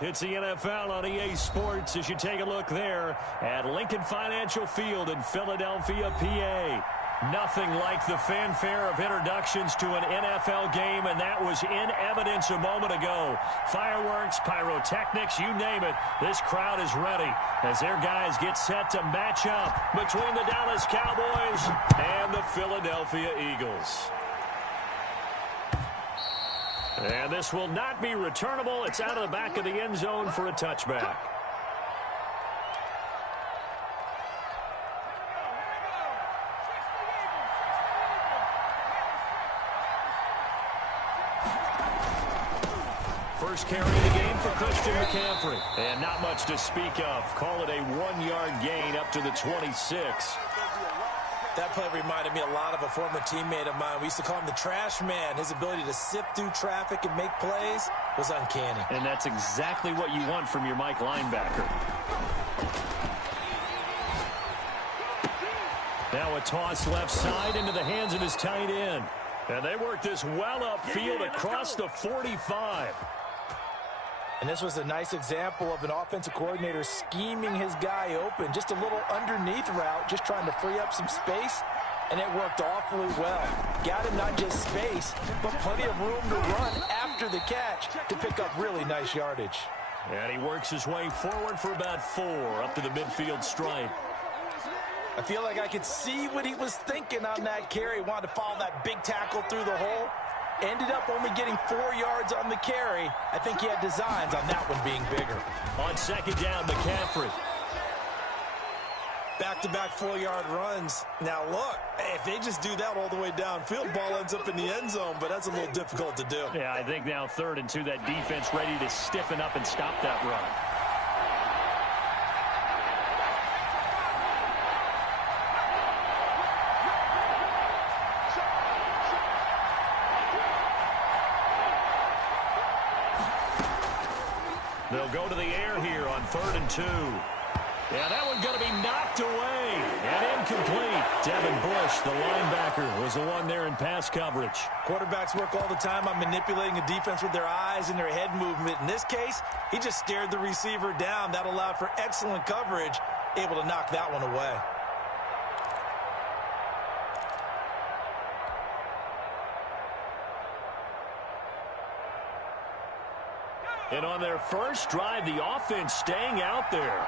It's the NFL on EA Sports as you take a look there at Lincoln Financial Field in Philadelphia, PA. Nothing like the fanfare of introductions to an NFL game, and that was in evidence a moment ago. Fireworks, pyrotechnics, you name it. This crowd is ready as their guys get set to match up between the Dallas Cowboys and the Philadelphia Eagles. And this will not be returnable. It's out of the back of the end zone for a touchback. First carry of the game for Christian McCaffrey. And not much to speak of. Call it a 1-yard gain up to the 26. That play reminded me a lot of a former teammate of mine. We used to call him the trash man. His ability to sift through traffic and make plays was uncanny. And that's exactly what you want from your Mike linebacker. Now a toss left side into the hands of his tight end. And they work this well upfield across the 45. And this was a nice example of an offensive coordinator scheming his guy open. Just a little underneath route, just trying to free up some space, and it worked awfully well. Got him not just space, but plenty of room to run after the catch to pick up really nice yardage. And he works his way forward for about 4 up to the midfield stripe. I feel like I could see what he was thinking on that carry. Wanted to follow that big tackle through the hole. Ended up only getting 4 yards on the carry. I think he had designs on that one being bigger. On second down, McCaffrey. Back-to-back 4-yard runs. Now, look, if they just do that all the way downfield, ball ends up in the end zone, but that's a little difficult to do. Yeah, I think now 3rd and 2, that defense ready to stiffen up and stop that run. They'll go to the air here on 3rd and 2. Yeah, that one going to be knocked away and incomplete. Devin Bush, the linebacker, was the one there in pass coverage. Quarterbacks work all the time on manipulating a defense with their eyes and their head movement. In this case, he just stared the receiver down. That allowed for excellent coverage, able to knock that one away. And on their first drive, the offense staying out there.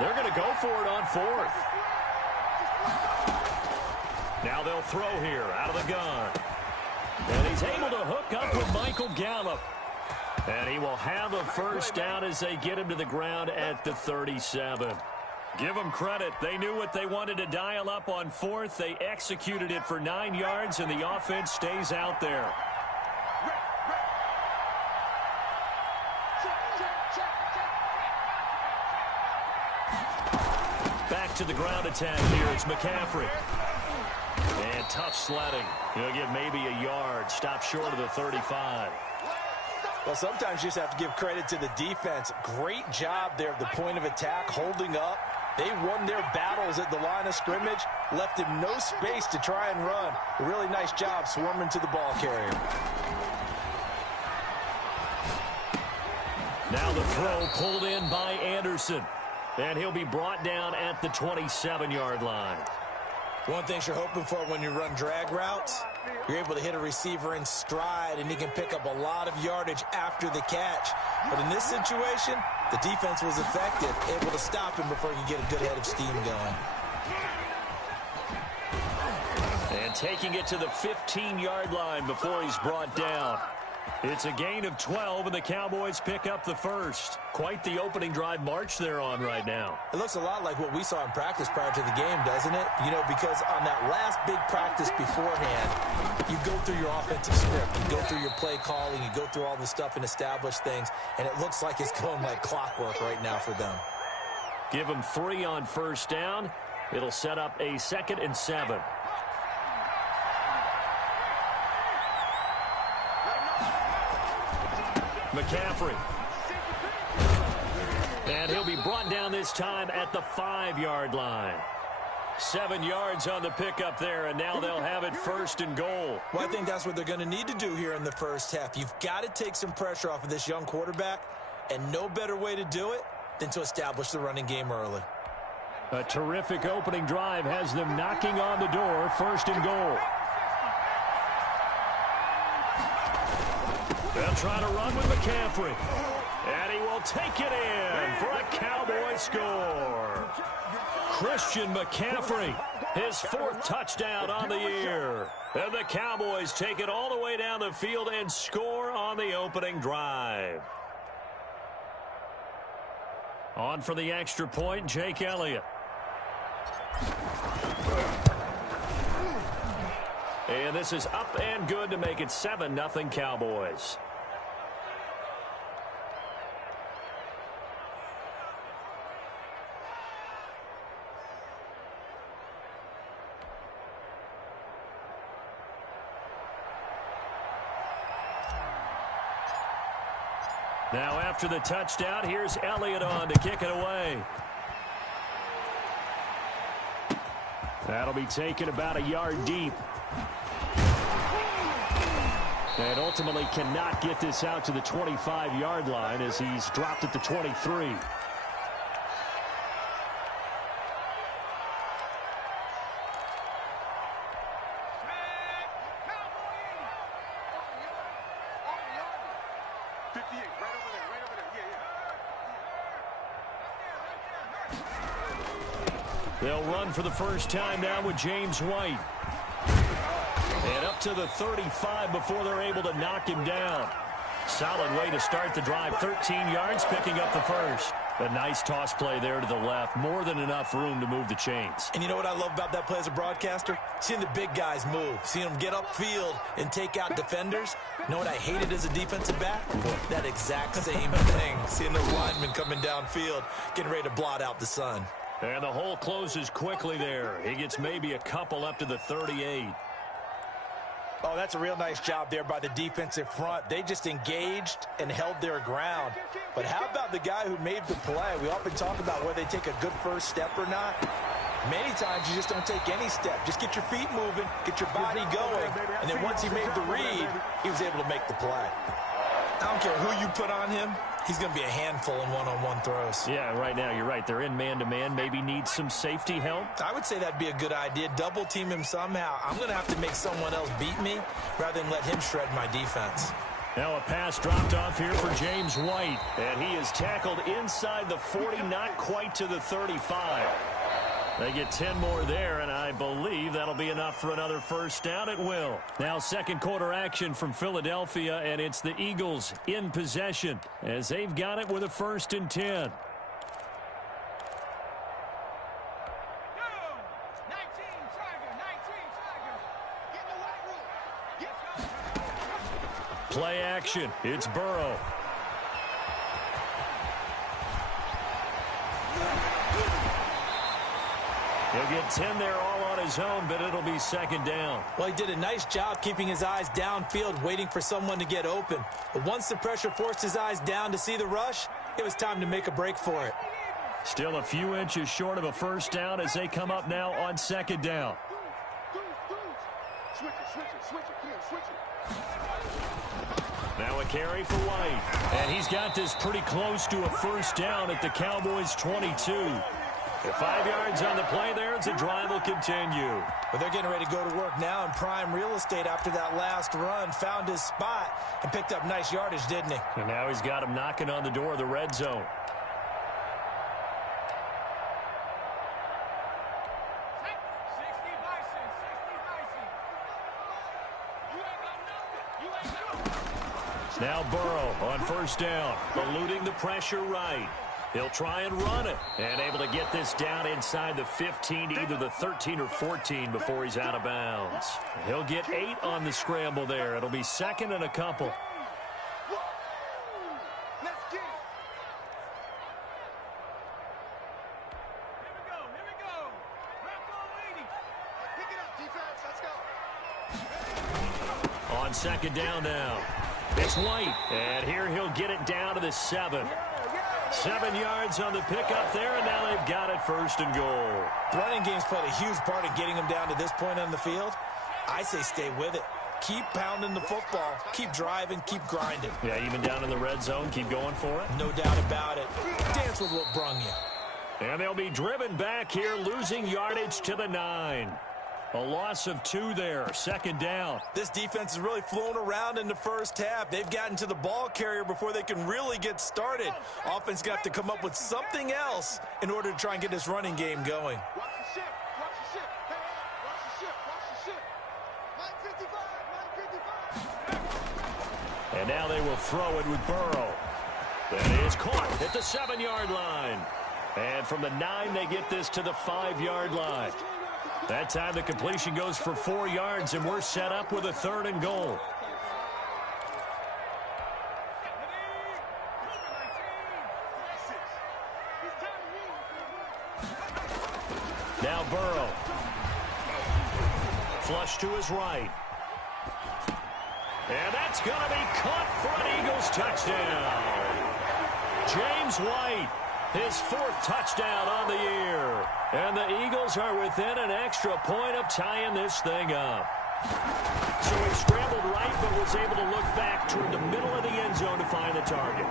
They're going to go for it on 4th. Now they'll throw here out of the gun. And he's able to hook up with Michael Gallup. And he will have a first down as they get him to the ground at the 37. Give them credit. They knew what they wanted to dial up on 4th. They executed it for 9 yards, and the offense stays out there. Back to the ground attack here. It's McCaffrey. And tough sledding. He'll get maybe a yard. Stop short of the 35. Well, sometimes you just have to give credit to the defense. Great job there at the point of attack, holding up. They won their battles at the line of scrimmage, left him no space to try and run. A really nice job swarming to the ball carrier. Now the throw pulled in by Anderson. And he'll be brought down at the 27-yard line. One thing you're hoping for when you run drag routes, you're able to hit a receiver in stride, and he can pick up a lot of yardage after the catch. But in this situation, the defense was effective, able to stop him before he could get a good head of steam going. And taking it to the 15-yard line before he's brought down. It's a gain of 12, and the Cowboys pick up the first. Quite the opening drive march they're on right now. It looks a lot like what we saw in practice prior to the game, doesn't it? You know, because on that last big practice beforehand, you go through your offensive script, you go through your play calling, you go through all the stuff and establish things, and it looks like it's going like clockwork right now for them. Give them 3 on first down. It'll set up a 2nd and 7. McCaffrey. And he'll be brought down this time at the 5-yard line. 7 yards on the pickup there, and now they'll have it 1st and goal. Well, I think that's what they're going to need to do here in the first half. You've got to take some pressure off of this young quarterback And no better way to do it than to establish the running game early. A terrific opening drive has them knocking on the door, 1st and goal. They'll try to run with McCaffrey. And he will take it in for a Cowboy score. Christian McCaffrey, his 4th touchdown on the year. And the Cowboys take it all the way down the field and score on the opening drive. On for the extra point, Jake Elliott. And this is up and good to make it 7-0 Cowboys. Now after the touchdown, here's Elliott on to kick it away. That'll be taken about a yard deep. And ultimately cannot get this out to the 25-yard line as he's dropped at the 23. They'll run for the first time now with James White. And up to the 35 before they're able to knock him down. Solid way to start the drive. 13 yards, picking up the first. A nice toss play there to the left. More than enough room to move the chains. And you know what I love about that play as a broadcaster? Seeing the big guys move. Seeing them get upfield and take out defenders. You know what I hated as a defensive back? That exact same thing. Seeing the linemen coming downfield, getting ready to blot out the sun. And the hole closes quickly there. He gets maybe a couple up to the 38. Oh, that's a real nice job there by the defensive front. They just engaged and held their ground. But how about the guy who made the play? We often talk about whether they take a good first step or not. Many times you just don't take any step. Just get your feet moving, get your body going. And then once he made the read, he was able to make the play. I don't care who you put on him. He's going to be a handful in one-on-one throws. Yeah, right now you're right. They're in man-to-man. Maybe need some safety help. I would say that'd be a good idea. Double team him somehow. I'm going to have to make someone else beat me rather than let him shred my defense. Now a pass dropped off here for James White. And he is tackled inside the 40, not quite to the 35. They get 10 more there, and I believe that'll be enough for another first down. It will. Now second quarter action from Philadelphia, and it's the Eagles in possession as they've got it with a 1st and 10. Play action. It's Burrow. He'll get 10 there all on his own, but it'll be 2nd down. Well, he did a nice job keeping his eyes downfield, waiting for someone to get open. But once the pressure forced his eyes down to see the rush, it was time to make a break for it. Still a few inches short of a first down as they come up now on 2nd down. Now a carry for White. And he's got this pretty close to a first down at the Cowboys' 22. 5 yards on the play there as the drive will continue. But they're getting ready to go to work now in prime real estate after that last run. Found his spot and picked up nice yardage, didn't he? And now he's got him knocking on the door of the red zone. Now Burrow on first down, eluding the pressure right. He'll try and run it, and able to get this down inside the 15, either the 13 or 14 before he's out of bounds. He'll get 8 on the scramble there. It'll be 2nd and a couple. On 2nd down now. It's White, and here he'll get it down to the 7. 7 yards on the pickup there, and now they've got it 1st and goal. The running game's played a huge part in getting them down to this point on the field. I say stay with it. keep pounding the football. Keep driving, keep grinding. Yeah, even down in the red zone, keep going for it. No doubt about it. Dance with what brung you. And they'll be driven back here, losing yardage to the 9. A loss of 2 there, second down. This defense is really flown around in the first half. They've gotten to the ball carrier before they can really get started. Offense got to come up with something else in order to try and get this running game going. Watch the ship. Watch the ship. Hey, watch the ship. Watch the ship. 955. 955. And now they will throw it with Burrow. That is caught at the 7-yard line. And from the 9, they get this to the 5-yard line. That time the completion goes for 4 yards, and we're set up with a 3rd and goal. Now Burrow. Flush to his right. And that's going to be caught for an Eagles touchdown. James White, his 4th touchdown on the year. And the Eagles are within an extra point of tying this thing up. So he scrambled right, but was able to look back toward the middle of the end zone to find the target.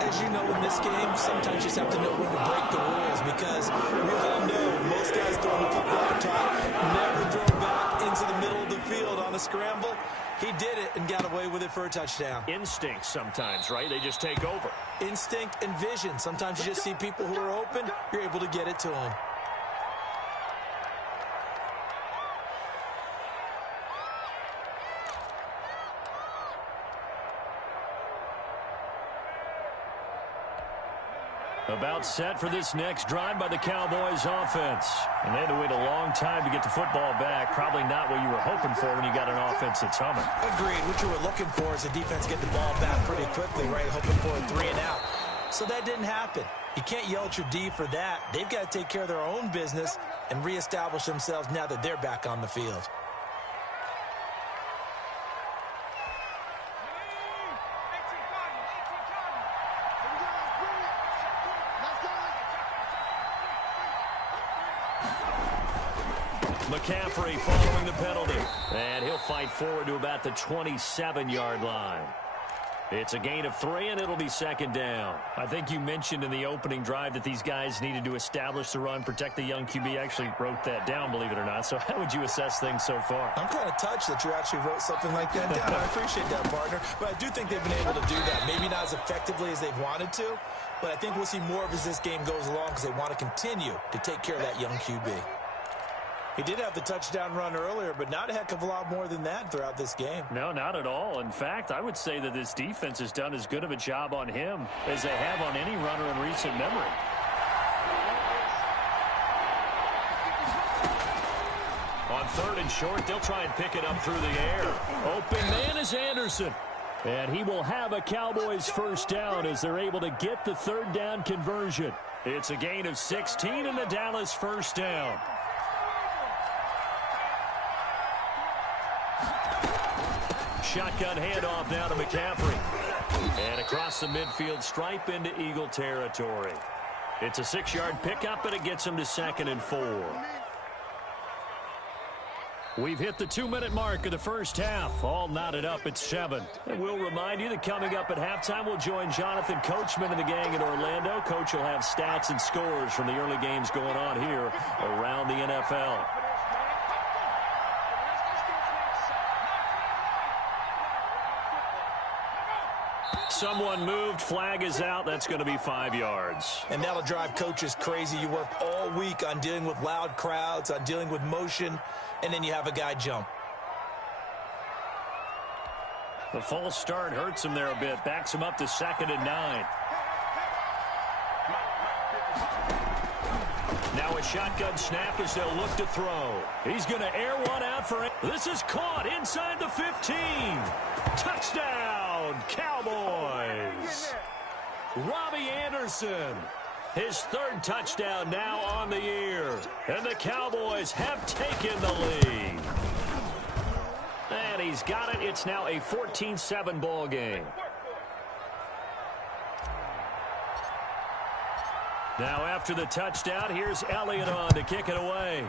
As you know, in this game, sometimes you just have to know when to break the rules, because we all know most guys throwing the football are taught never throw back into the middle of the field on a scramble. He did it and got away with it for a touchdown. Instinct sometimes, right? They just take over. Instinct and vision. Sometimes you just see people who are open, you're able to get it to them. About set for this next drive by the Cowboys offense. And they had to wait a long time to get the football back. Probably not what you were hoping for when you got an offense that's humming. Agreed. What you were looking for is the defense get the ball back pretty quickly, right? Hoping for a 3 and out. So that didn't happen. You can't yell at your D for that. They've got to take care of their own business and reestablish themselves now that they're back on the field. McCaffrey following the penalty. And he'll fight forward to about the 27-yard line. It's a gain of 3, and it'll be second down. I think you mentioned in the opening drive that these guys needed to establish the run, protect the young QB. Actually wrote that down, believe it or not. So how would you assess things so far? I'm kind of touched that you actually wrote something like that down. I appreciate that, partner. But I do think they've been able to do that. Maybe not as effectively as they've wanted to, but I think we'll see more of as this game goes along because they want to continue to take care of that young QB. He did have the touchdown run earlier, but not a heck of a lot more than that throughout this game. No, not at all. In fact, I would say that this defense has done as good of a job on him as they have on any runner in recent memory. On 3rd and short, they'll try and pick it up through the air. Open man is Anderson. And he will have a Cowboys first down as they're able to get the 3rd down conversion. It's a gain of 16 and the Dallas first down. Shotgun handoff now to McCaffrey. And across the midfield stripe into Eagle territory. It's a 6-yard pickup, and it gets him to 2nd and 4. We've hit the 2-minute mark of the first half. All knotted up at 7. And we'll remind you that coming up at halftime, we'll join Jonathan Coachman and the gang in Orlando. Coach will have stats and scores from the early games going on here around the NFL. Someone moved. Flag is out. That's going to be 5 yards. And that'll drive coaches crazy. You work all week on dealing with loud crowds, on dealing with motion, and then you have a guy jump. The false start hurts him there a bit. Backs him up to 2nd and 9. Now a shotgun snap as they'll look to throw. He's going to air one out for it. This is caught inside the 15. Touchdown, Cowboys. Robbie Anderson, his 3rd touchdown now on the year. And the Cowboys have taken the lead. And he's got it. It's now a 14-7 ball game. Now after the touchdown, here's Elliott on to kick it away.